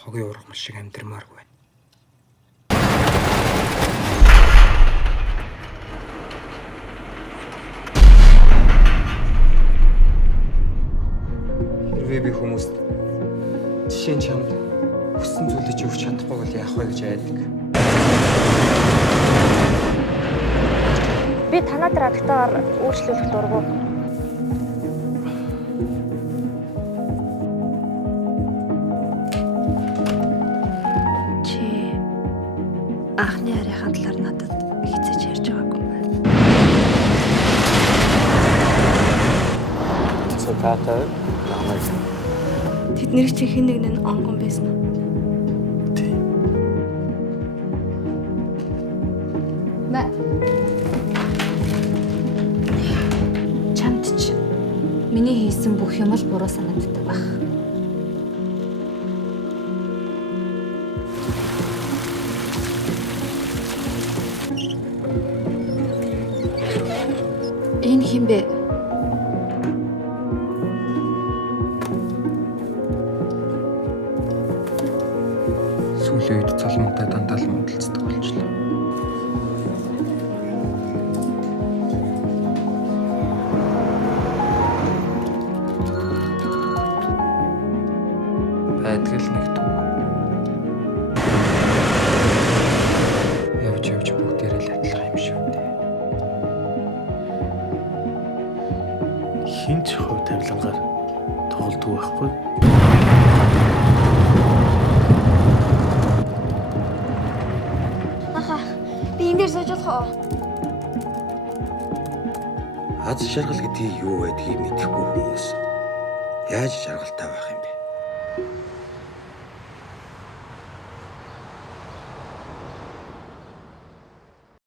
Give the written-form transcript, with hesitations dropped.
хогийн ургамал шиг амьдрмааргүй байна. Хэрвээ би хүмүүст жишээ нь чамд хүссэн зүйлээ ч өгч чадахгүй бол яах вэ гэж айдаг. Би танаа дээр адагтаар өөрчлөлөх дургу. Чи анхны харийнхаа талаар надад хязгаарч ярьж байгаагүй юм байна. Цогтой намайг Тэднийг чи хэн нэг нь онгон байсан уу? тийм. Чамд ч миний хийсэн бүх юм л буруу санагддаг байх. Энэ хэн бэ? Сүүлийн үед цолмонтой дандаа л муудалцдаг болчихлоо. Байдаг л нэг дүү. Явж бүгдээрээ л адилхан юм шүү дээ. Хин ч хувь тавилангаар тоглодог байхгүй. Би энэ дээр сууж болох уу? Аз жаргал гэдгийг юу байдгийг мэдэхгүй хүмүүс яаж жаргалтай байх юм бэ?